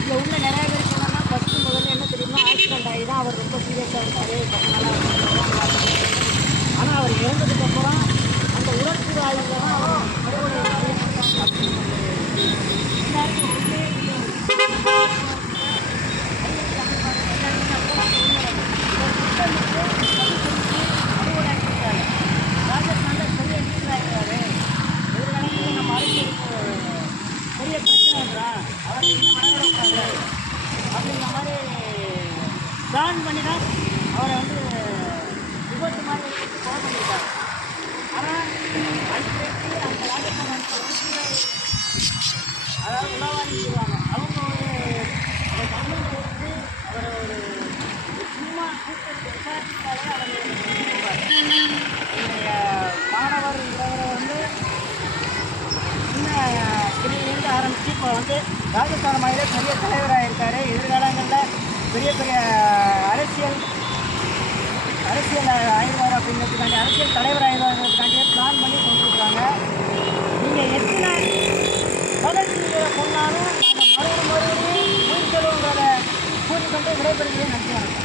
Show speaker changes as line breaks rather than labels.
இங்கே உள்ள நிறைய பேருக்கு என்னென்னா ஃபஸ்ட்டு முதல்ல என்ன தெரியுமா ஆக்சிடென்ட் ஆகி தான் அவர் ரொம்ப சீரியஸாக இருந்தார் பிளான் பண்ணி தான் அவரை வந்து விபத்து மாதிரி கொலை பண்ணிட்டார். ஆனால் அன்றைக்கு அந்த ராஜஸ்தான் அதாவது உணவாளி செய்வாங்க. அவங்க ஒரு அந்த கவர்மெண்ட் அவரை ஒரு சும்மா கூப்பிட்டு விசாரித்தாலே அவர் என்னுடைய மாணவர் இவரை வந்து சின்ன ஆரம்பித்து இப்போ வந்து ராஜஸ்தான் மாநில பெரிய தலைவராக இருக்கார் எதிர்காலங்களில் பெரிய பெரிய அரசியல் ஆயிடுவார் அப்படிங்கிறதுக்காண்டி அரசியல் தலைவர் ஆயிடுவாங்கிறதுக்காண்டியே பிளான் பண்ணி கொடுத்துருக்காங்க. நீங்கள் எத்தனை வளர்ச்சியை கொண்டாலும் நாங்கள் மறுபடியும் மறுபடியும் உயிர் தருவோங்கிறத கூறிக்கொண்டு விடைபெறுகிறேன் நன்றி வணக்கம்